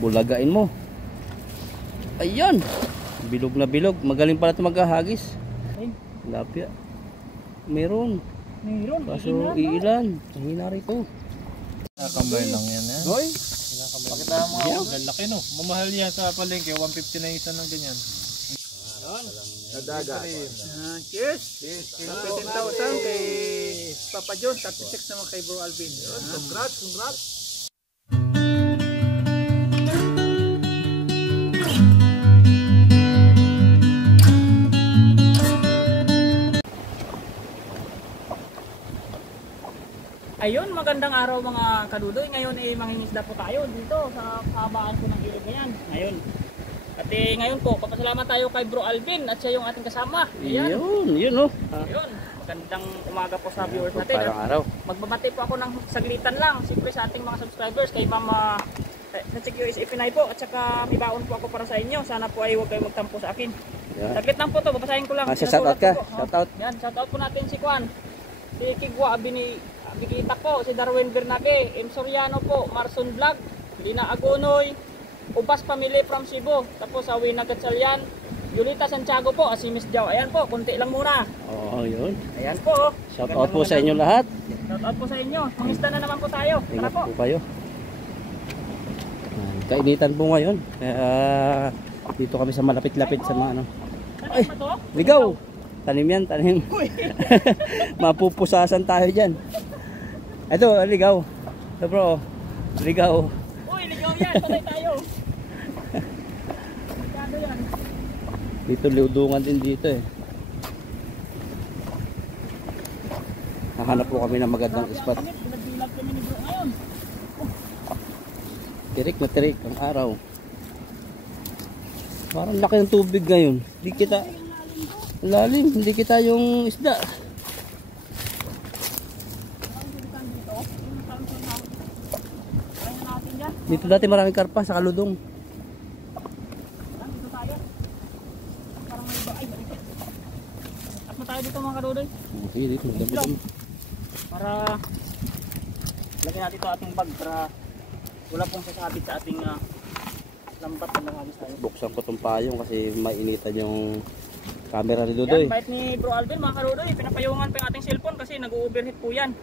Bulagain mo. Ayan. Bilog na bilog. Magaling pala ito maghahagis. Lapya. Meron. Kaso iilan. Hina rito. Nakamay lang yan eh. Hoy. Pakita mo mga lalaki no. Mamahal yan sa palengke. 150 na isa ng ganyan. Nadaga. Cheers. 15,000 kay Papa John, 36 naman kay Bro Alvin. Congrats. Ayun, magandang araw mga kadudoy. Ngayon mangingisda po tayo dito sa kahabaan po ng ilog na yan. At ngayon po, papasalamat tayo kay Bro Alvin at siya yung ating kasama. Ayan. Yun oh. Ayun, magandang umaga po sa viewers natin. Parang araw. Magbabati po ako ng saglitan lang, siyempre sa ating mga subscribers, kay Mama sa USA Pinay po, at saka may baon po ako para sa inyo. Sana po ay huwag kayo magtampo sa akin. Saglit lang po to, babasahin ko lang. Shoutout ka. Shoutout. Yan, shoutout po natin si Kwan. Si Kigwa Abigita po, si Darwin Bernabe, M. Soriano po, Marson Vlog, Lina Agonoy, Ubas Family from Cebu, tapos sa Winagat Salyan, Yulita Santiago po, si Miss Jow. Ayan po, kunti lang muna. Oo, yun. Ayan po. Shoutout po sa inyo lahat. Shoutout po sa inyo. Mangista na naman po tayo. Tara Ingat po. po kayo. Kainitan po ngayon. Dito kami sa malapit-lapit sa mga ano. Ay, ligaw! Tanim yan, tanim. Mapupusasan tayo dyan. Ito, ligaw. Ito bro, ligaw. Uy, ligaw yan. Patay tayo. Ligado yan. Dito, liudungan din dito eh. Nahanap po kami ng magandang spot. Nagdilag kami ni Bro ngayon. Tirik na tirik ang araw. Parang laki ng tubig ngayon. Hindi kita lalim, hindi kita yung isda. Dito dati maraming karpa sa kaludong. Dito tayo. Parang may iba. Ay, at na tayo dito mga kadudoy. Okay, dito magdami. Para lagyan natin ito ating bag para wala pong sasabit sa ating lambat na nangagis tayo. Buksan ko itong payong kasi mainitan yung camera ni Dudoy. Yan, bait ni Bro Alvin mga kadudoy. Pinapayungan pa yung ating cellphone kasi nag-overheat po yan.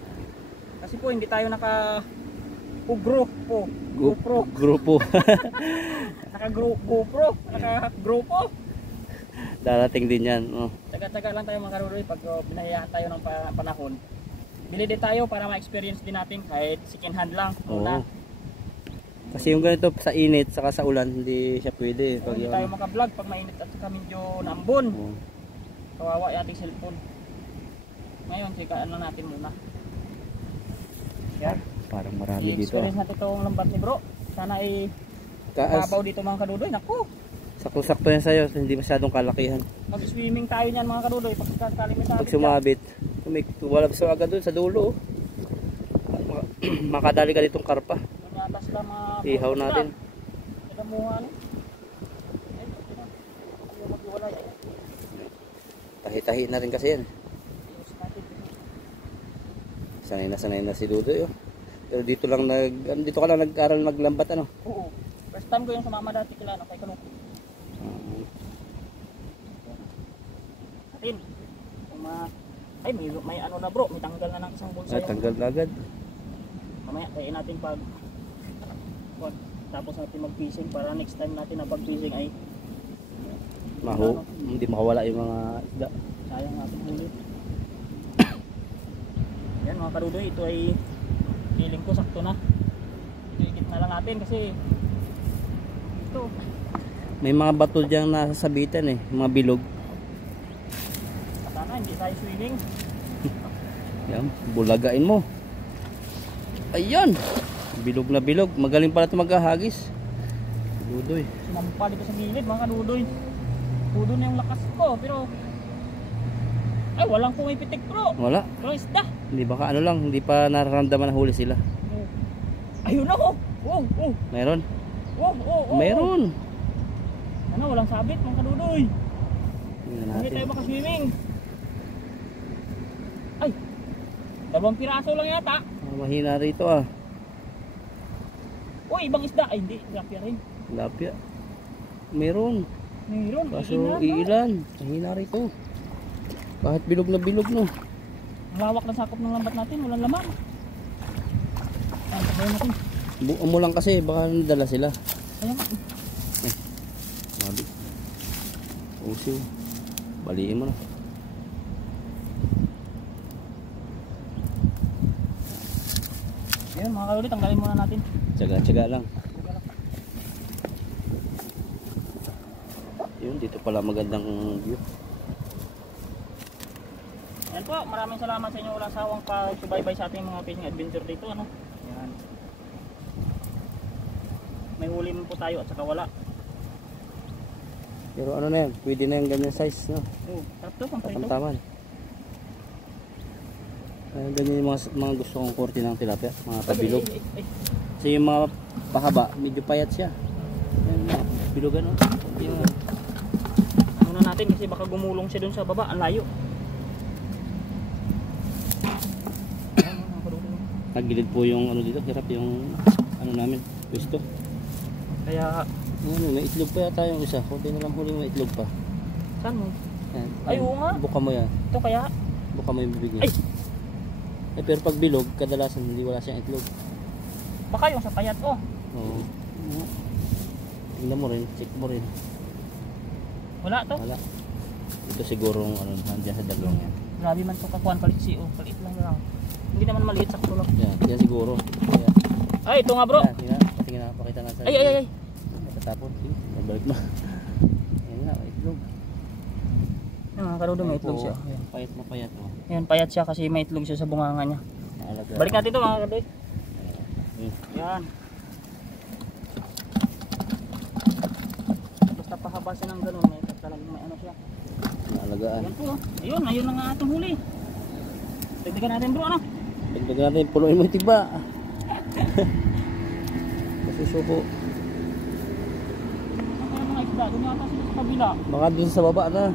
Kasi po hindi tayo GoPro. Naka-GoPro. Darating din yan. Oh. Taga-taga lang tayo mga kadudoy pag binahayaan tayo ng panahon. Bili din tayo para ma-experience din natin kahit second hand lang. Oo. Kasi yung ganito sa init saka sa ulan hindi siya pwede. Pag hindi tayo maka-vlog pag mainit at saka medyo naambon. Kawawa yung ating cellphone. Ngayon sikaan lang natin muna. Yan. Parang marami dito. I-experience natin itong lambat ni Bro. Sana ay mababaw dito mga kadudoy. Naku! Sakto-sakto yan sa'yo. Hindi masyadong kalakihan. Mag-swimming tayo niyan mga kadudoy. Pag sumabit. Wala sa agad dun sa dulo. Makadali ka ditong karpa. Ihaw natin. Tahi-tahi na rin kasi yan. Sanay na si Dudoy. Oh. Pero dito ka lang nag-aral maglambat ano? Oo. First time ko yung sumama dati kila kay Kanuko. Atin. Ay may ano na bro, may tanggal na ng isang bulsa. Ay, tanggal na agad. Mamaya tayo natin tapos natin mag-fishing para next time natin na pag-fishing ay hindi makawala yung mga isda. Sayang natin huli. Yan mga kadudoy, ito ay feeling ko sakto na. Ito na lang natin kasi ito. May mga bato dyan nasasabitan eh, mga bilog. Sana hindi tayo swimming. Yan, bulagain mo. Ayan. Bilog na bilog. Magaling pala ito maghahagis. Dudoy. Sinampa dito sa gilid mga kadudoy. Pudo na yung lakas ko pero ay walang pumipitik bro. Wala. Pero isda. Hindi baka ano lang, hindi pa nararamdaman na huli sila. Ayun na oh. Meron? Oh. Meron. Ano walang sabit mga kadudoy. Tingnan Hindi natin. tayo makaswimming. Ay. 2 piraso lang yata. Mahina rito ah. Uy, ibang isda. Ay, hindi. Tilapia rin. Tilapia. Meron. Mayroon. Kaso Iilan, no? iilan. Mahina rito. Kahit bilog na bilog no. Ang lawak ng sakop ng lambat natin. Walang laman. Ay, tabayin natin. Buo mo lang kasi. Baka nadala sila. Ayan. Sabi. Usiw. Baliin mo na. Ayan mga kaulit. Tanggalin muna natin. Tsaga-tsaga lang. Yun, dito pala magandang view. Ayan po. Maraming salamat sa inyo. Walang sawang pag-subaybay sa ating mga fishing adventure dito. Ano? Ayan. May huli mo po tayo at saka wala. Pero ano na yan, pwede na yung ganyan size, no? Oh, sarap to. Pang prito. Tamtaman. Ganyan yung mga gusto kong korte ng tilapia, mga pabilog. Ay. Kasi yung mga pahaba, medyo payat siya. Yan, mga bilogan, no? Yung, Ano na natin kasi baka gumulong siya dun sa baba. Ang layo. Ayan, mga kaulit. nagilid po yung ano dito, hirap yung ano namin, pwesto. Kaya, Ano, may itlog pa yata yung isa. Kunti na lang huli, may itlog pa. saan mo? Yan. Ay, oo nga. Buka mo yan. Ito kaya? Buka mo yung bibig niya. Ay! Eh, pero pag bilog, kadalasan hindi wala siyang itlog. Baka yung sa payat oh. Oo. Tingnan mo rin, check mo rin. Wala to. Wala. Ito siguro ano, nandiyan sa dalawang yan. Grabe man to kakuan paliksi oh. Palit lang lang. Hindi naman maliit sakto lang. Yan siguro. Yan. Ay, ito nga bro. Tingnan, patingin na, pakita na sa Ay. Matatapon. Sige, mabalik mo. Yan nga, may itlog. Yung mga karudo may itlog siya. Ayan. Payat na payat. Oh. Ayan, payat siya kasi may itlog siya sa bunganga niya. Naalaga. Balik natin ito mga karudo. Yan. Basta pahaba siya ng ganun, may talagang may ano siya. Naalagaan. Yan po. Ayun na nga atong huli. Dagdagan natin bro, ano? Dagdagan natin, punuin mo yung tiba. Kasi subo. Ano kaya mga isda? Doon yata sila sa kabila. Baka dun sa baba na.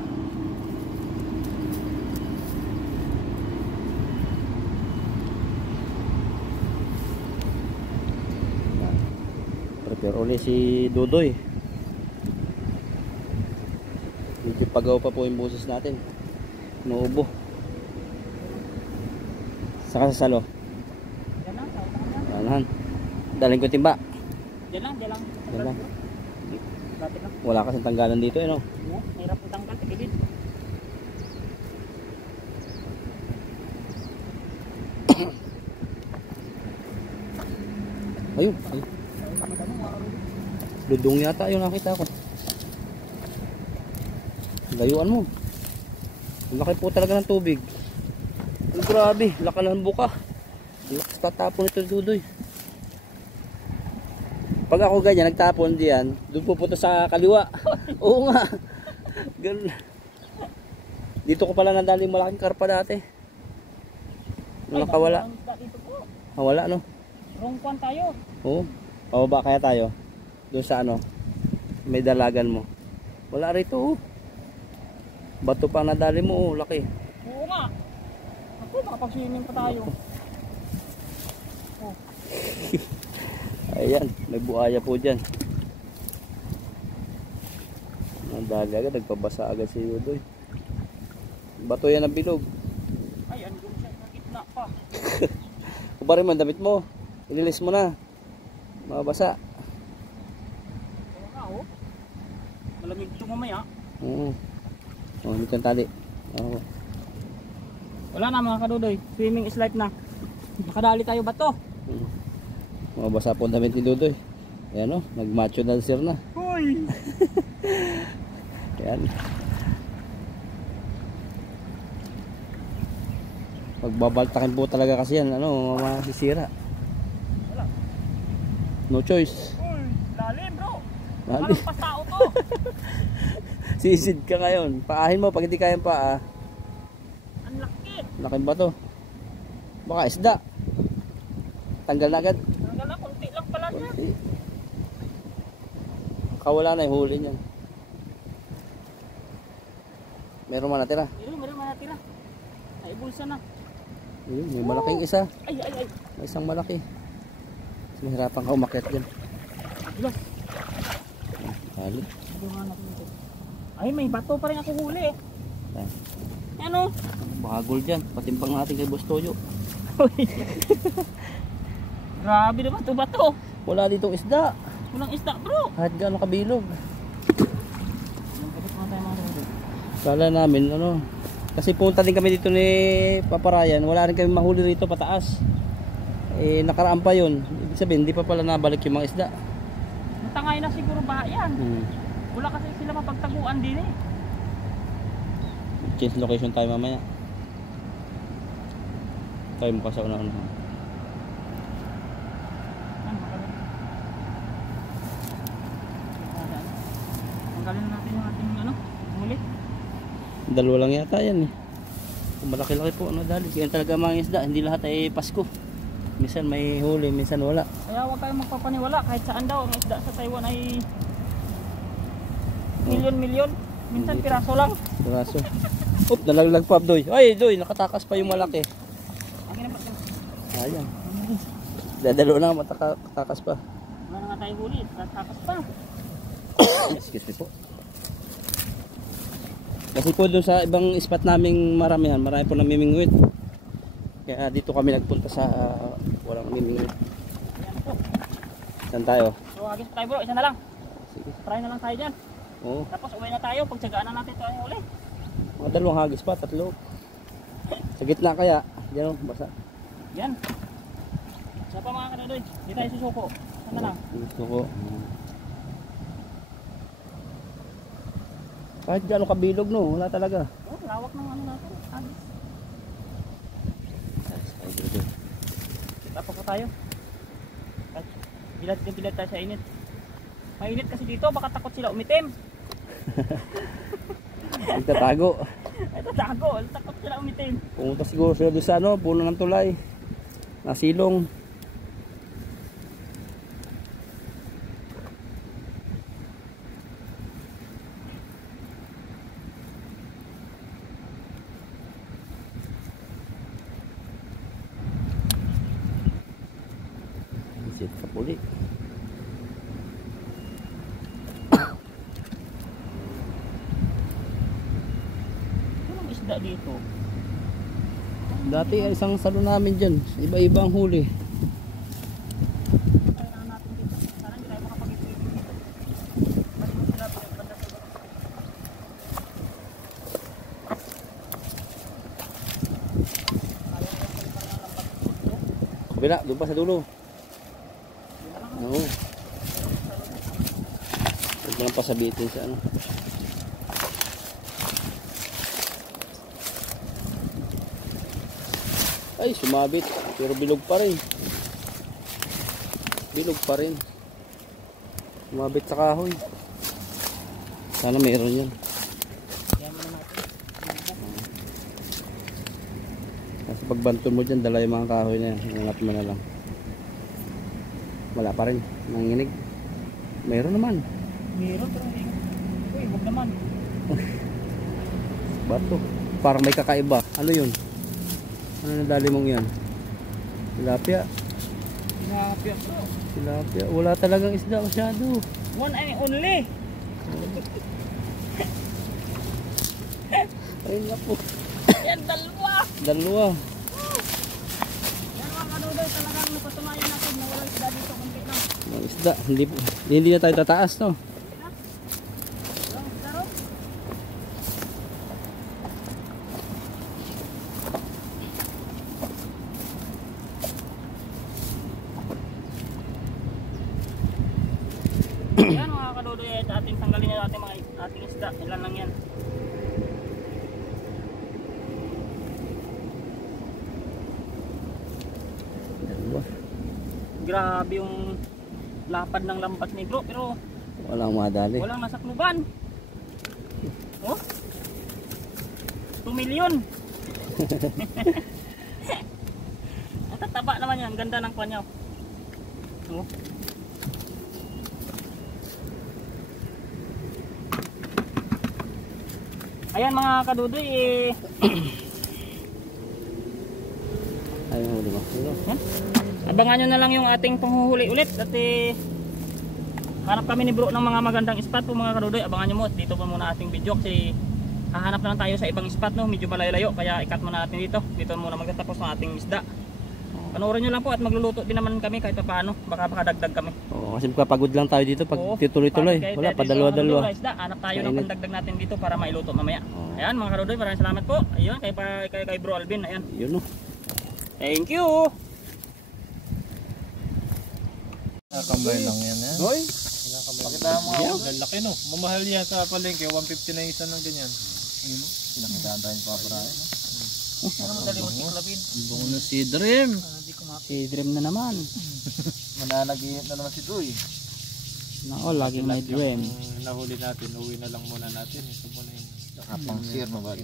Prepare uli si Dodoy. Medyo pagaw pa po yung boses natin. Nuubo. Saka sa salo. Yan lang, sa utang yan. Anahan. Daling ko timba. Yan lang. Yan lang. Lapit lang. Wala kasing tanggalan dito, no? Oo, mahirap itanggal, tikilid. Ayun. Dudong yata yung nakita ko. Layuan mo. Laki po talaga ng tubig. Ay, grabe, lakalan buka. Lakas tatapon ito Dudoy. Pag ako ganyan, nagtapon diyan, doon pupunta sa kaliwa. Oo nga. Ganun. Dito ko pala nadaling malaking karpa dati. Nung nakawala. Dito po. Wala, no? Wrong kwan tayo. Oo. Pababa kaya tayo. Doon sa ano, may dalagan mo. Wala rito, oh. Bato pa nadali mo, oh. Laki. Oo nga. Ako, makapag-swimming pa tayo. Oh. Ayan, may buhaya po dyan. Nadali agad, nagpabasa agad si Yudoy. Bato yan ang bilog. Ay, andun siya sa gitna pa. Kubarin mo ang damit mo. Ililis mo na. Mabasa. Oo nga, oh. Malamig ito mamaya. Oo. Oh, hindi kang tali. Oo. Wala na mga kadudoy. Swimming is life na. Makadali tayo ba to? Mabasa po ang damit ni Dudoy. Ayan, oh. Nagmacho na sir na. Hoy! Ayan. Pagbabaltakin po talaga kasi yan, ano, masisira. Wala. No choice. Uy, lalim bro. Lalim. Parang pastao to. Sisid ka ngayon. Paahin mo pag hindi kayang paa. Ang laki. Laki ba to? Baka isda. Tanggal na agad. Tanggal na, kunti lang pala niya. Kawala na yung huli niyan. Meron man natira. Meron natira. Ay, bulsa na. Ayun, may malaking isa. Ay. May isang malaki. Mas mahirapan ka umakyat dyan. Ilos. Hali. Ay, may bato pa rin ako huli eh. Ay. Ano? Bahagol dyan. Patimpang natin kay Boss Toyo. Grabe naman ito bato. Wala ditong isda. Walang isda bro. Kahit gaano kabilog. Kapit mo tayo mga kapatid. Kala namin ano. Kasi punta din kami dito ni Papa Ryan. Wala rin kami mahuli rito pataas. Eh nakaraan pa yun. Ibig sabihin hindi pa pala nabalik yung mga isda. Natangay na siguro ba yan? Wala kasi sila mapagtaguan din eh. Change location tayo mamaya. Tayo mo kasi una-una. Tanggalin na natin yung ating ano, huli. Dalawa lang yata yan eh. Kung malaki-laki po ano dali. Kaya talaga mga isda. Hindi lahat ay Pasko. Minsan may huli, minsan wala. Kaya huwag kayong magpapaniwala kahit saan daw ang isda sa Taiwan ay milyon-milyon. Minsan piraso lang. Piraso. Oop, nalaglag pa Doy. Ay Doy, nakatakas pa yung malaki. Ang ina ba? Ayan. Dadalo na matatakas pa. Wala na nga tayo huli. Tatakas pa. Excuse me po. Kasi po doon sa ibang spot naming marami po namimingwit. Kaya dito kami nagpunta sa walang namimingwit. Ayan po. Saan tayo? So agis tayo bro, isa na lang. Sige. Try na lang tayo dyan. Oo. Tapos uwi na tayo. Pagtsagaan na natin ito ang huli. Mga dalawang hagis pa, tatlo. Sa gitna kaya. Diyan o, basa. Yan. Siya pa mga kanadoy. Di tayo susuko. Saan na lang. Gusto ko. Kahit gaano kabilog no, wala talaga. Oh, lawak ng ano natin. Agis. Tapos po tayo. Bilad tayo sa init. Mainit kasi dito, baka takot sila umitim. Nagtatago. Ito tago, takot sila umitim. Pumunta siguro sila doon sa ano, puno ng tulay. Nasilong. Isit ka puli. Anong isda dito? Dati ay isang salon namin dyan. Iba-ibang huli. Kailangan natin dito. Sana hindi tayo makapag-ipin dito. Balik mo sila banda sa iba. Kabila, doon pa sa dulo. Oo. Huwag mo lang pasabitin sa ano. Ay, sumabit. Pero bilog pa rin. Bilog pa rin. Sumabit sa kahoy. Sana mayroon yan. Kaya muna natin. Kasi pagbanto mo dyan, dala yung mga kahoy na yan. Ingat mo na lang. Wala pa rin. Nanginig. Mayroon naman. Meron pero hindi. Uy, huwag naman. Bato. Parang may kakaiba. Ano yun? Ano nadali mong yan? Tilapia. Tilapia bro. Tilapia. Wala talagang isda masyado. One and only. Ay nga po. Yan, dalawa. Dalawa. Yan mga kanudoy, talagang napatunayan natin na walang isda dito. Kunti lang. Ang isda. Hindi na tayo tataas, no? Walang isda ro. Yan mga kanudoy, ating tanggalin na natin mga ating isda. Ilan lang yan. Dalawa. Grabe yung lapad ng lampas ni bro, pero Walang madali. walang nasakluban. Oh? 2 million. Ang tataba naman yan, ganda ng kanya. Oh. Ayan mga kadudoy, Ayun, di ba? abangan nyo na lang yung ating panghuhuli ulit at Hanap kami ni bro ng mga magandang spot po mga kadudoy. Abangan nyo mo, dito po muna ating video kasi hahanap na lang tayo sa ibang spot no, medyo malayo-layo kaya ikat muna natin dito. Dito muna magtatapos ng ating isda. Panoorin nyo lang po at magluluto din naman kami kahit paano, baka makadagdag kami. Oo, kasi kapagod lang tayo dito pag Oo, tuloy-tuloy. kahit Wala, dito, padalwa-dalwa. isda, hanap tayo ng Mainit. pandagdag natin dito para mailuto mamaya. Oo. Ayan mga kadudoy, maraming salamat po. Ayun, kay Bro Alvin, ayan. Yun o. Thank you. Nakambay lang yan ha. Boy, Pakita mo nga, ang lalaki no. Mamahal yan sa palengke, 150 na isa ng ganyan. pinakitanda yung paparayan. Ano madali mo tiklapin? Bungo na si Dream. Si Dream na naman. Mananaginip na naman si Duy. Nako, laging may dream. Nahuli natin, uwi na lang muna natin. Ito muna yung Nakapang sir mo ba?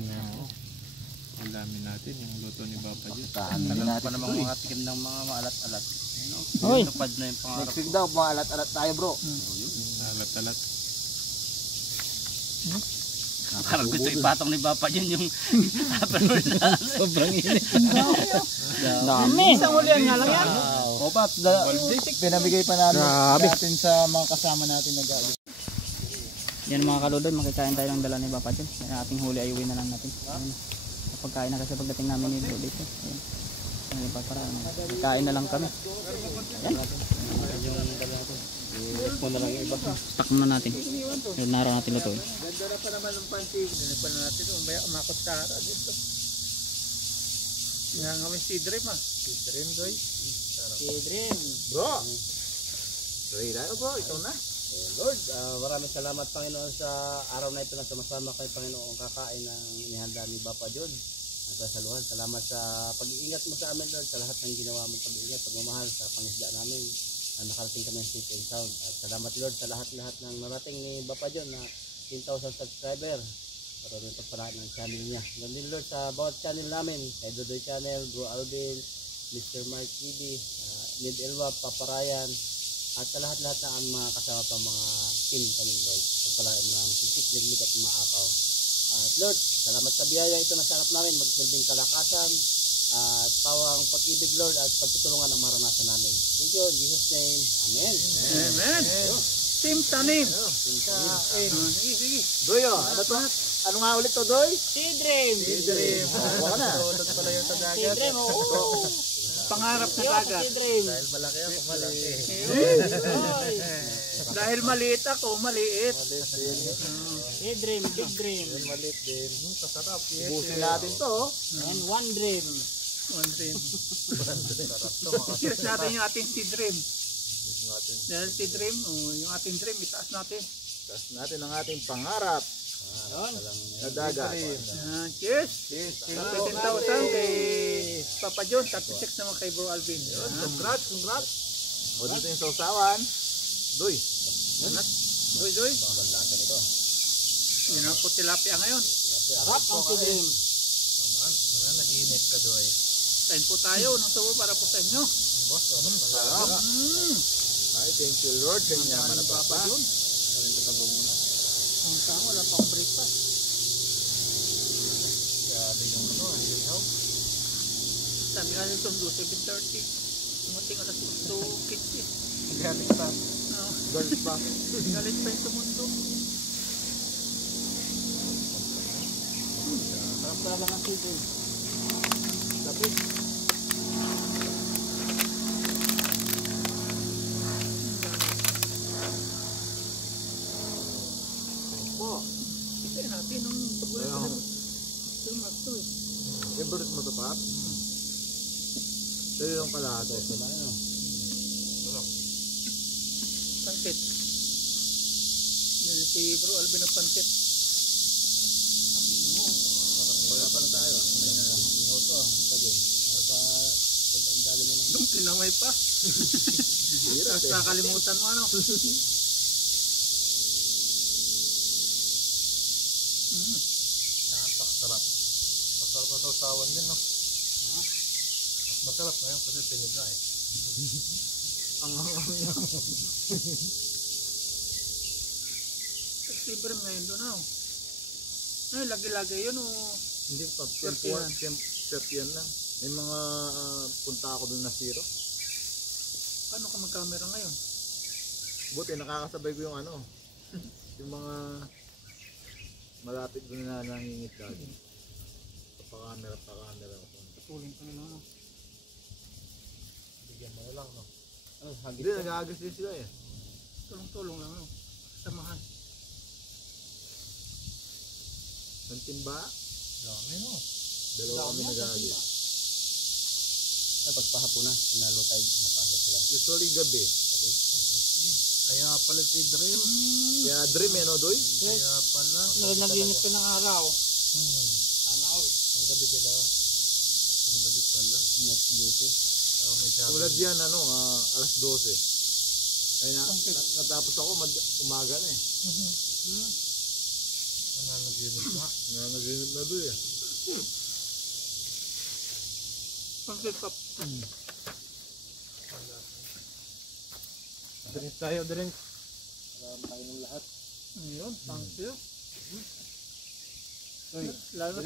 ulamin natin, yung luto ni Papa Diyos. Tahan na natin pa namang mga tikim ng mga maalat-alat. Hoy. Tupad na yung pangarap. Next week daw, mga alat-alat tayo bro. Alat-alat. Parang gusto ipatong ni Papa yun yung sobrang init. Dami. Isang ulian nga lang yan. O Paps, pinamigay pa natin sa mga kasama natin na gabi. Yan mga kaludoy, makikain tayo ng dala ni Papa John. Yan ating huli ay uwi na lang natin. Ayan. Pagkain na kasi pagdating namin ni Bro dito. Ayan. Ayan, kain na lang kami. Ayan. Stock muna natin. Yung naro natin lutuin. Ganda na pa naman ng panty. Ganun pa na natin. Umakot sa hara dito. Nangangamin si Dream ah. Si Dream Doy. Si Dream. Bro! Ready na bro, ito na. Lord, maraming salamat Panginoon sa araw na ito na sumasama kay Panginoon kakain ng inihanda ni Papa John. Nagpasaluhan. Salamat sa pag-iingat mo sa amin Lord, sa lahat ng ginawa mong pag-iingat, pagmamahal sa pangisda namin. Nakarating kami ng safe and sound. At salamat Lord sa lahat-lahat ng narating ni Papa John na 10,000 subscriber. Para rin pagpalaan ng channel niya. Ganun Lord sa bawat channel namin. Kay Dodoy Channel, Bro Alvin, Mr. Mark TV, Nid Elwa, Papa Ryan, at sa lahat-lahat na ang mga kasama pa mga team kami Lord. Pagpalaan mo ng sisik, liglig at maapaw. At Lord, salamat sa biyaya ito na sarap namin. Magsilbing kalakasan, at pawang pag-ibig Lord at pagtutulungan ang maranasan namin. Thank you in Jesus name. Amen. Amen. Team Tanim. Sige. Doy ano to? Ano nga ulit to Doy? Si Dream. Si Dream. Baka na. Si Dream. Oo. Pangarap na Yo, dagat. si Dream. Malaki ako, malaki. Oy. Dahil maliit ako, maliit. Si Dream, big Dream. Malit din. Kasarap. Busin natin to. And one Dream. One Dream. Cheers natin yung ating si Dream. Dahil si Dream, yung ating Dream, itaas natin. Taas natin ang ating pangarap. Sa dagat. Cheers. 10,000 kay Papa John, 36 naman kay Bro Alvin. Congrats. O dito yung sausawan. Doy. Doy. Yun ang po tilapia ngayon. Sarap ang si Dream. Nag-init ka Doy. Kain po tayo ng tubo para po sa inyo. Sarap. Ay, thank you Lord. Kanya man na Papa. Ang tao, wala pa akong breakfast. Sabi nga nito, 7:30. Tumating alas 2:15. Galing pa. Girls pa. Galit pa yung tumundo. Sarap talaga ng si Dream. Lapit. Kasi natin nung pag-ulit ka na. Ito yung magto eh. Favorite mo to Pap? Ito yung kalahati. Pancit. Bili si Bro Alvin ng pancit. Wala pa na tayo. Yung pinamay pa. Tapos nakalimutan mo ano. Sarap. Masarap na sausawan din, no? Masarap ngayon kasi piniga eh. Ang Libre ngayon doon ako. Ay, lagi-lagi yun o. hindi pa. Chef yan. Chef yan lang. May mga punta ako doon na zero. Paano ka mag-camera ngayon? Buti nakakasabay ko yung ano. Yung mga malapit doon na nangingit lagi. Pa-camera ako. Patuloy pa nila, no? Bigyan mo na lang, no? Ano, hagis Hindi, to? nag-aagas din sila eh. Tulong-tulong lang, no? Samahan. Ang timba, Dami no. dalawa kami nag-aagas. Pagpahapon na, pinalo tayo, napasok sila. Usually gabi. Kaya pala si Dream. Kaya dream eh, no, Doy? Kaya pala. Naginip ko ng araw. Ano? Ang gabi pala. Ang gabi pala. Night duty. May sabi. Tulad yan, ano, alas 12. Ay, natapos ako, umaga na eh. Nananaginip nga. Nanaginip na Doy eh. Pangsit pap. Drink tayo, drink. Para tayo ng lahat. Ayun, thank you. Lalo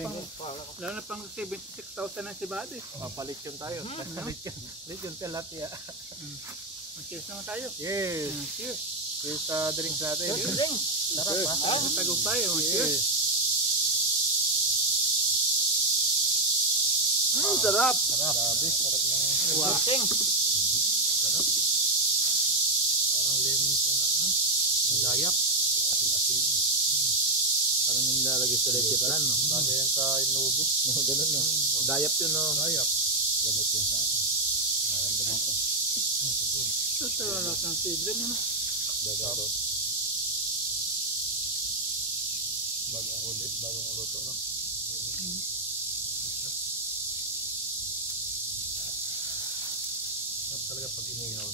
na pang 76,000 na si Buddy. Papalit yun tayo. Palit yun tilapia. Mag-cheers naman tayo. Yes. Cheers. Cheers sa drinks natin. Cheers. Sarap ha. Tagumpay. Cheers. Sarap! Grabe. Sarap ng Wasing. parang lemon siya na. Ang gayap. Parang yung lalagay sa leche plan, no? Bagay yan sa inubo. No, ganun, no? Dayap yun, no? Gayap. Gamot yun sa akin. Naramdaman ko. Ito talaga ng sidre mo. Dadapo. Bagong ulit. Bagong luto. No? Sarap talaga pag inihaw.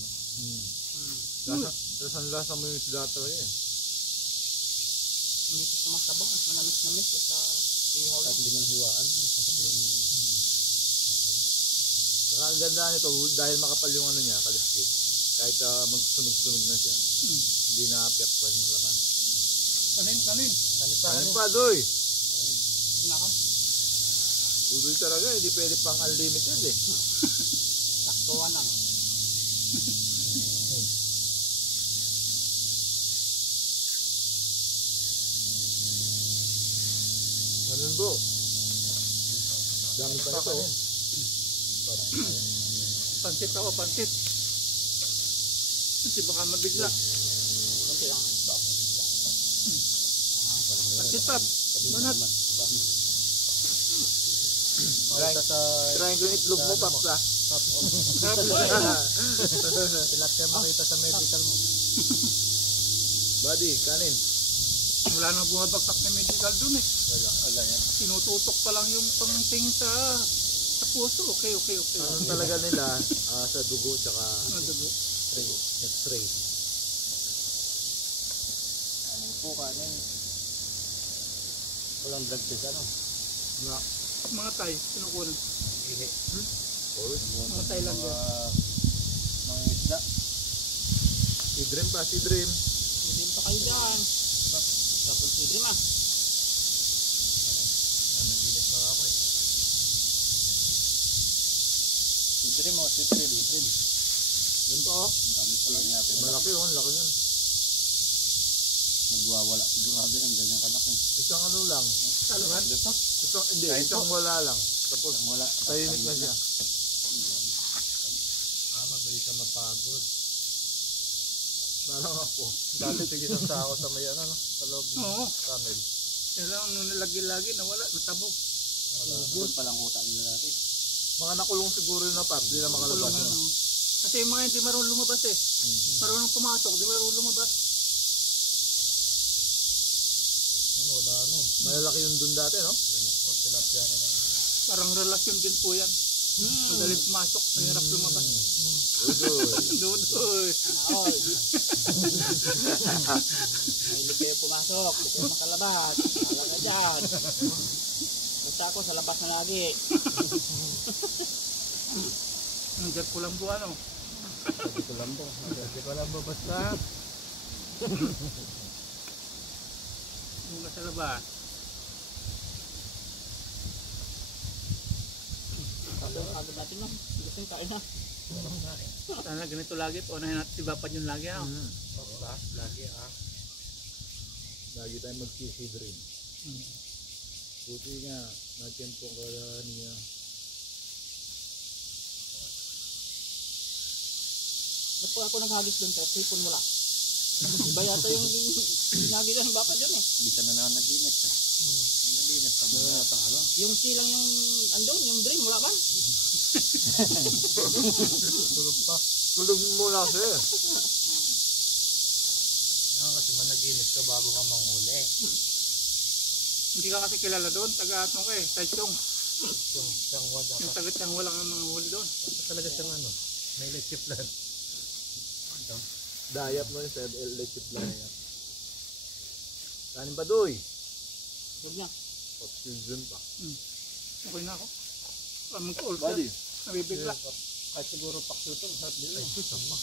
No? Lasa mo yung isda talaga eh. Hindi ko sumasabang. Manamis-namis. Sa ihaw Kahit lang. hindi man hiwaan. Pasok yung... Saka ang ganda nito, dahil makapal yung ano niya, kaliskit. Kahit magsunog-sunog na siya, hindi na-apektuhan yung laman. Kanin. Ano pa, Doy? Naka. Dudoy talaga, hindi pwede pang unlimited eh. Saktuan lang. Ganun po. Dami pa nito. Pansit ako, pansit. Kasi baka mabigla. Kunti lang. Pansit pap. Manat. Trying ko yung itlog mo, Paps ah. Sarap po eh. Tilapia makita sa medical mo. Buddy, kanin. Wala nang bumabagsak na medical dun eh. Wala yan. Tinututok pa lang yung pangting sa puso. Okay. Anong talaga nila sa dugo tsaka Ano dugo? x-ray. Anong po kanin? Walang drug test ano? Mga Thai, kinukunan. Oh, Mga Thailand yan. Mga isda. si Dream pa, si Dream. Hindi pa kayo dyan. Tapos sige ma. Naginis na ako eh. Si Dream o si Dream. Yun pa oh. Ang dami pala natin. Malaki oh, laki yun. Nagwawala sigurado yung ganyan kalaki. Isang ano lang. Talaman? Isang wala lang. Tapos Wala. tahimik na siya. Mabilis ka mapagod. Parang ako. Dati tigisan sa ako sa may ano, no? Sa loob ng Oo. tunnel. Kailangan nung nilagi-lagi nawala, natabog. Ubus palang utak nila natin. Mga nakulong siguro yun na Pap, di na makalabas. Kulungan, no? Kasi yung mga hindi marunong lumabas eh. Marunong pumasok, di marunong lumabas. Ano, wala ano eh. Malalaki yun dun dati, no? O tilapia na lang. Parang relasyon din po yan. Madaling pumasok, mahirap lumabas. Dudoy. Oy. Hindi kayo pumasok. Hindi kayo makalabas. Alam ka dyan. Basta ako sa labas na lagi. Nandiyan po lang po ano. Sabi ko lang po. Hindi ko alam ba basta. Yung sa labas. Tapos agad natin no. Gusto yung kain na. Sana ganito lagi. Unahin natin si Bapad yung lagi. Ha? Lagi lagi tayo mag-sidrin. Buti nga na-tempo ka niya. Ba't po ako naghagis doon sa tripon mo lang? Iba yata yung ginagis ng Bapad yun eh. Hindi ka na naginip eh. Naginip ka mo na ata ano. Yung silang yung andun, yung dream, wala ba? Tulog pa. Tulog muna kasi. Yan kasi managinip ka bago ka manghuli. Hindi ka kasi kilala doon. Taga-atong ka eh. Taichung. Yung sangwa Yung dapat. taga-tiyang walang mga huli doon. Talaga siyang ano. May electric plan. Dayap mo yun sa electric dayap. Kanin ba doy? Huwag niya. Oxygen pa. Okay na ako. Mag-ulcer. Buddy. Nabibigla. Kahit siguro pakso ito. Sarap din yun.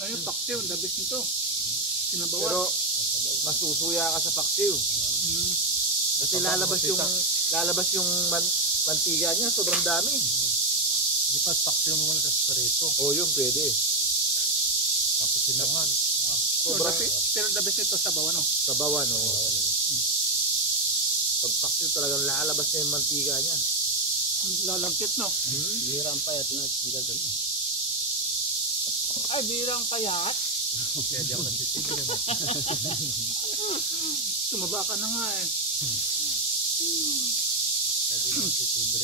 Ayun, paksiw. Dabis nito. Sinabawan. Pero masusuya ka sa paksiw. Kasi lalabas yung mantiga niya, sobrang dami. Di pa pakso mo muna sa spirito. Oh, yun pwede. Tapos sinangag. Sobrang Pero dabis nito sa bawan. No? sa bawan, oh. Pag paksiw talagang lalabas niya yung mantiga niya. Lalagkit, no? Hirang pa at nagagano. Ay, birang payat. Kaya di ako nagsisigil. Tumaba ka na nga eh. Kaya di ako nagsisigil.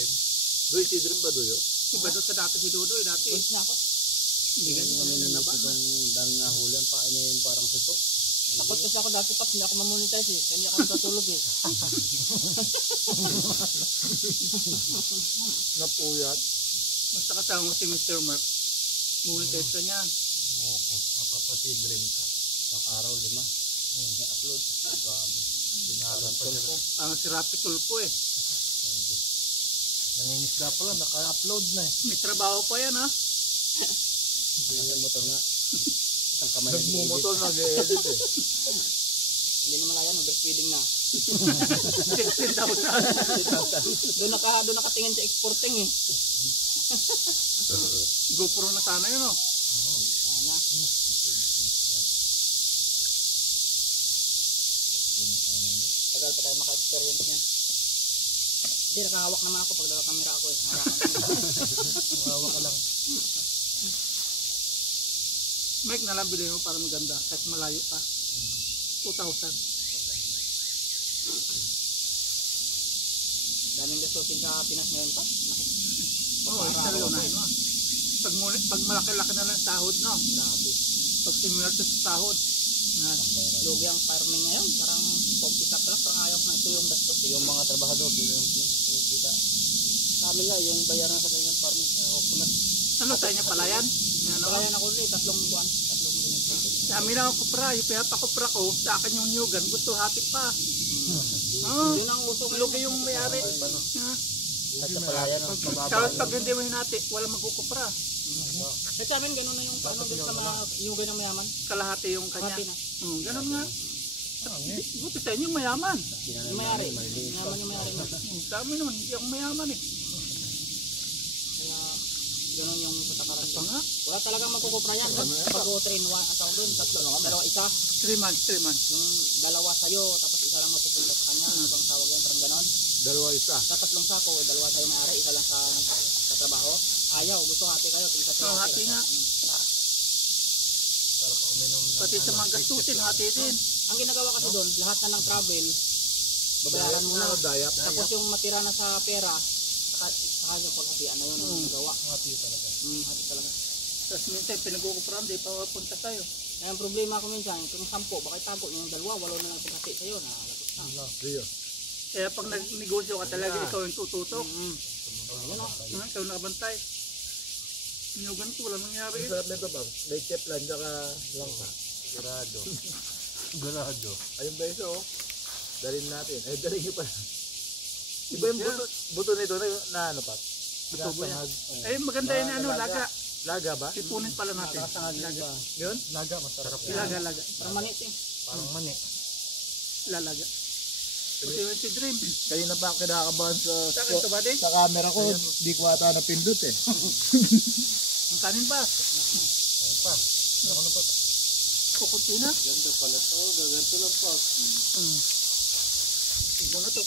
Doy, sidrin ba doy, oh? Iba doon sa dati si Dudoy. Dati. Uwis na ako. Hindi ganyan kami nanaba na. Dahil nahuli ang paano yung parang suso. Takot kasi ako dati pa, hindi ako mamonetize eh. Hindi ako natutulog eh. Napuyat. Basta kasama mo si Mr. Mark. Monetize ka niyan. Moko. Mapapasigil ka. Isang araw, 5. May upload. Grabe. Dinaran pa siya. Ang si Rapi Tulpo eh. Nangingisda pala. Naka-upload na eh. May trabaho pa yan ha. Kasi motor nga. Isang kamay na Nagmumotor, nag-e-edit eh. Hindi naman kaya, overspeeding na. 16,000. Doon nakatingin sa exporting eh. GoPro na sana yun oh. Ano? Tagal pa tayo maka-experience yan. Hindi, nakahawak naman ako pag naka-camera ako eh. Mawawa ka lang. Mike na lang bilhin mo para maganda. Kahit malayo pa. 2,000. Daming gastusin sa Pinas ngayon pa. Oo, talaga na yun. Pag malaki-laki na lang sahod, no? Grabe. Pag similar to sa sahod. Lugi ang farming ngayon. Parang umpisa pa lang. Parang ayaw na ito yung gastos. Yung mga trabahador, yung kita. Sa amin nga, yung bayaran sa ganyan farming sa Kunas. Ano sa inyo palayan? Ano? Kaya na ko ulit, tatlong buwan. Sa amin ako kupra. Yung pinapakupra ko, sa akin yung nyugan. Gusto hati pa. Oh, Yun ang uso ngayon. lugi yung may-ari. At sa palayan, Kahit pag hindi mo hinati, wala magkukupra. Kasi sa amin, ganun na yung paano din sa mga yugan ng mayaman. Kalahati yung kanya. Kalahati na. Ganun nga. Buti sa inyo mayaman. Yung mayari. Mayaman yung mayari. Sa amin naman, hindi ako mayaman eh. Kaya, ganun yung patakaran. Pa nga, Wala talagang magkukupra yan. Pag 3 in 1, ang tawag doon, dalawa isa. 3 months. Yung dalawa sa'yo, tapos isa lang mapupunta sa kanya. Ano bang tawag yan? Parang ganon. Dalawa isa. Sa tatlong sako, dalawa sa'yo may-ari, isa lang sa trabaho. Ayaw, gusto hati kayo. Tingka So, hati nga. para pa uminom na. Pati sa mga gastusin, hati din. Ang ginagawa kasi doon, lahat na ng travel, babayaran mo na. Dayap. Tapos yung matira na sa pera, saka yung paghatian na yun ang gawa. Hati talaga. Hati talaga. Tapos minsan pinag-ukupran, di pa punta tayo. Kaya ang problema ko minsan, kung 10, baka itago niyo yung dalawa, 8 na lang paghati sa'yo, nakalapit na. Rio. Kaya pag nag-negosyo ka talaga, ikaw yung tututok. Yun o. Ikaw nakabantay. Nyugan ko, wala nangyari. Ang sarap nito ba? May chef lang, tsaka langka. Sigurado. Sigurado. Ayun ba isa oh? Dalhin natin. Ay, dalhin nyo pala. Iba yung buto nito na ano pa? Tubo yan. Ay, maganda yun ano, laga. Laga ba? Ipunin pala natin. Laga. Yun? Laga, masarap. Laga. Parang manit eh. Parang mani. Lalaga. Kasi yun si Dream. Kanina pa ako kinakabahan Sa akin ito ba din? sa camera ko. Di ko ata napindot eh. Ang kanin ba? Ay pa. Ako na po. Kukunti na. Ganda pala to. Gaganto lang po. Ibo na to.